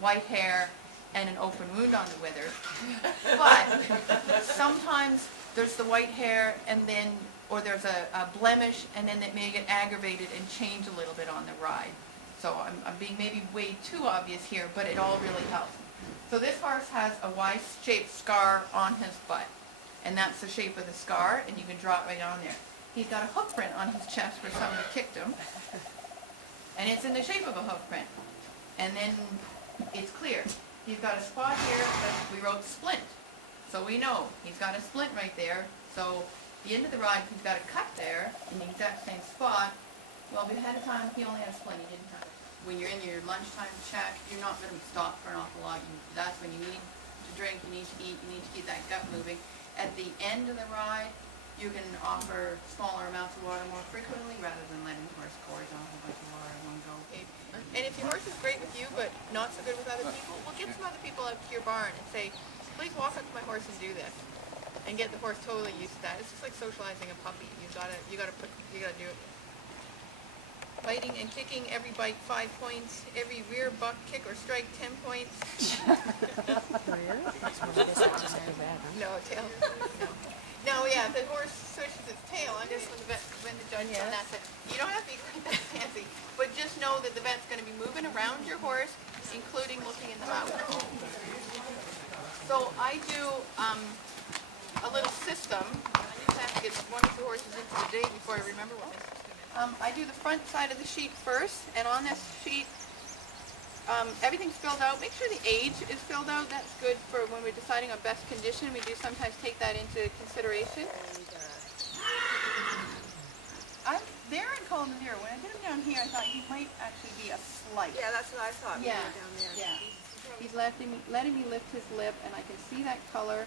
white hair, and an open wound on the withers. But sometimes there's the white hair and then, or there's a blemish, and then it may get aggravated and change a little bit on the ride. So I'm being maybe way too obvious here, but it all really helps. So this horse has a Y-shaped scar on his butt, and that's the shape of the scar, and you can draw it right on there. He's got a hoof print on his chest where somebody kicked him, and it's in the shape of a hoof print. And then it's clear. He's got a spot here that we wrote splint, so we know he's got a splint right there. So the end of the ride, he's got a cut there in the exact same spot. Well, ahead of time, he only had a splint. He didn't have it. When you're in your lunchtime check, you're not going to stop for an awful lot. That's when you need to drink, you need to eat, you need to keep that gut moving. At the end of the ride, you can offer smaller amounts of water more frequently rather than letting the horse gorge on a whole bunch of water in one go. And if your horse is great with you but not so good with other people, well, get some other people out to your barn and say, please walk up to my horse and do this, and get the horse totally used to that. It's just like socializing a puppy. You gotta do it. Biting and kicking, every bite 5 points, every rear buck, kick or strike 10 points. No, tail. No, yeah, the horse switches its tail. I'm just when the judge and that's it. You don't have to be quite that fancy, but just know that the vet's going to be moving around your horse, including looking in the mouth. So I do a little system. I just have to get one or two horses into the day before I remember what my system is. I do the front side of the sheet first, and on this sheet, everything's filled out. Make sure the age is filled out. That's good for when we're deciding on best condition. We do sometimes take that into consideration. I'm there in Colin Zero. When I did him down here, I thought he might actually be a slight. Yeah, that's what I thought. Yeah, Down there. yeah. He's letting me lift his lip, and I can see that color.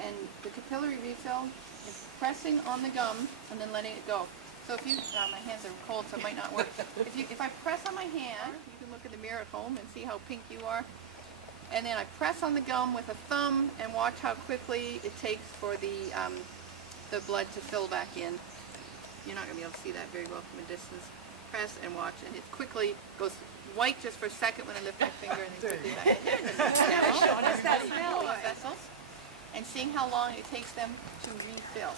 And the capillary refill is pressing on the gum and then letting it go. So if you, my hands are cold, so it might not work. If I press on my hand, you can look in the mirror at home and see how pink you are. And then I press on the gum with a thumb and watch how quickly it takes for the blood to fill back in. You're not going to be able to see that very well from a distance. Press and watch, and it quickly goes white just for a second when I lift my finger, and then quickly back in. Vessels, and seeing how long it takes them to refill.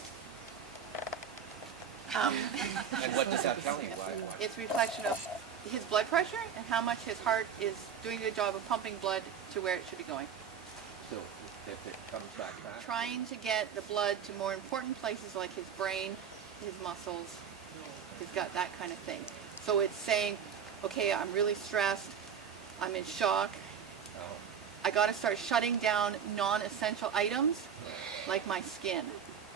And what does that tell you? Why? It's a reflection of his blood pressure and how much his heart is doing a good job of pumping blood to where it should be going. So if it comes back fast? Trying to get the blood to more important places like his brain, his muscles, his gut, that kind of thing. So it's saying, okay, I'm really stressed, I'm in shock, I got to start shutting down non-essential items like my skin,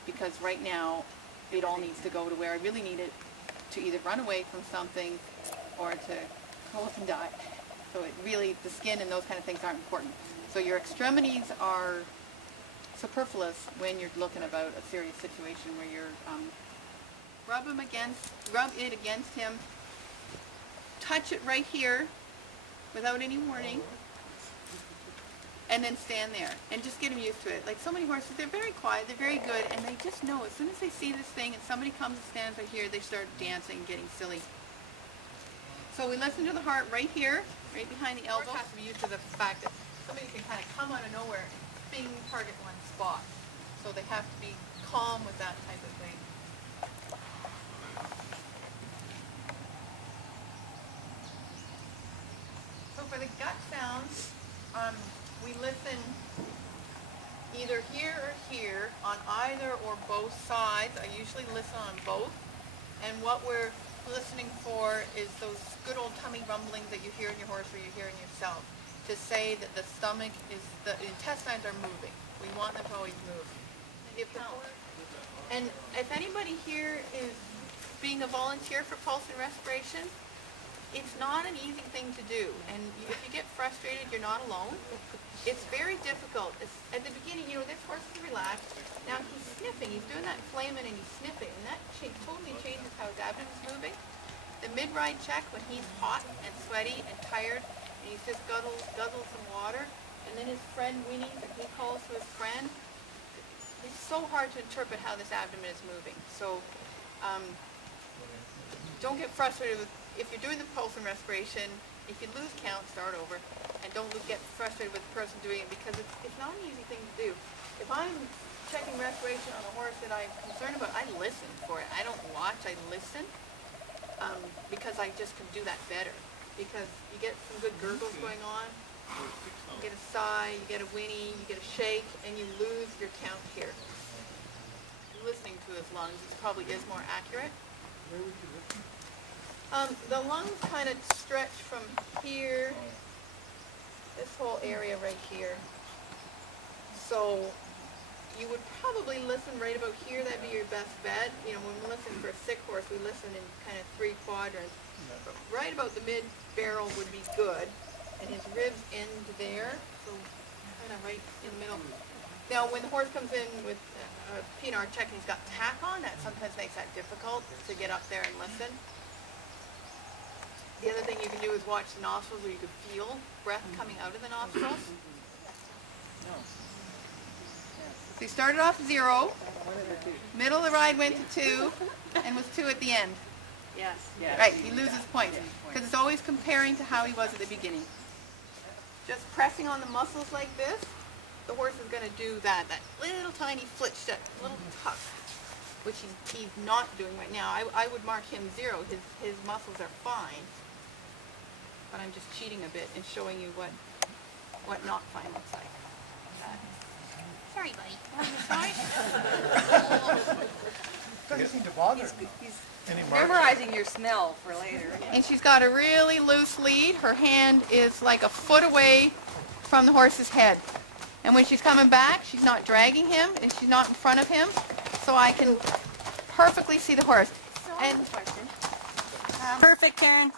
because right now it all needs to go to where I really need it to either run away from something or to go up and die. So it really, the skin and those kind of things aren't important. So your extremities are superfluous when you're looking about a serious situation where you're rub it against him, touch it right here without any warning, and then stand there and just get him used to it. Like so many horses, they're very quiet, they're very good, and they just know as soon as they see this thing and somebody comes and stands right here, they start dancing and getting silly. So we listen to the heart right here, right behind the elbow. It has to be used to the fact that somebody can kind of come out of nowhere, bing, target one spot. So they have to be calm with that type of thing. So for the gut sounds, we listen either here or here on either or both sides. I usually listen on both. And what we're listening for is those good old tummy rumblings that you hear in your horse or you hear in yourself, to say that the stomach is, the intestines are moving. We want them to always move. And if anybody here is being a volunteer for pulse and respiration, it's not an easy thing to do, and if you get frustrated, you're not alone. It's very difficult. At the beginning, this horse is relaxed. Now he's sniffing. He's doing that flamin' and he's sniffing, and that totally changes how his abdomen's moving. The mid-ride check, when he's hot and sweaty and tired, and he's just guzzles some water, and then his friend whinnies, and he calls to his friend. It's so hard to interpret how this abdomen is moving. So don't get frustrated with, if you're doing the pulse and respiration, If you lose count, start over, and don't get frustrated with the person doing it because it's not an easy thing to do. If I'm checking respiration on a horse that I'm concerned about, I listen for it. I don't watch, I listen, because I just can do that better. Because you get some good gurgles going on, you get a sigh, you get a whinny, you get a shake, and you lose your count here. Listening to his lungs, it probably is more accurate. The lungs kind of stretch from here, this whole area right here. So you would probably listen right about here. That'd be your best bet. You know, when we listen for a sick horse, we listen in kind of 3 quadrants. But right about the mid barrel would be good, and his ribs end there, so kind of right in the middle. Now, when the horse comes in with a PNR check and he's got tack on, that sometimes makes that difficult to get up there and listen. The other thing you can do is watch the nostrils, where you could feel breath coming out of the nostrils. So he started off 0, middle of the ride went to 2, and was 2 at the end. Yes. Right, he loses points, because it's always comparing to how he was at the beginning. Just pressing on the muscles like this, the horse is going to do that little tiny flitch, that little tuck, which he's not doing right now. I would mark him 0. His muscles are fine, but I'm just cheating a bit and showing you what not fine looks like. Sorry, buddy. Doesn't seem to bother him He's anymore. memorizing your smell for later. And she's got a really loose lead. Her hand is like a foot away from the horse's head. And when she's coming back, she's not dragging him, and she's not in front of him, so I can perfectly see the horse. And question. Perfect, Karen.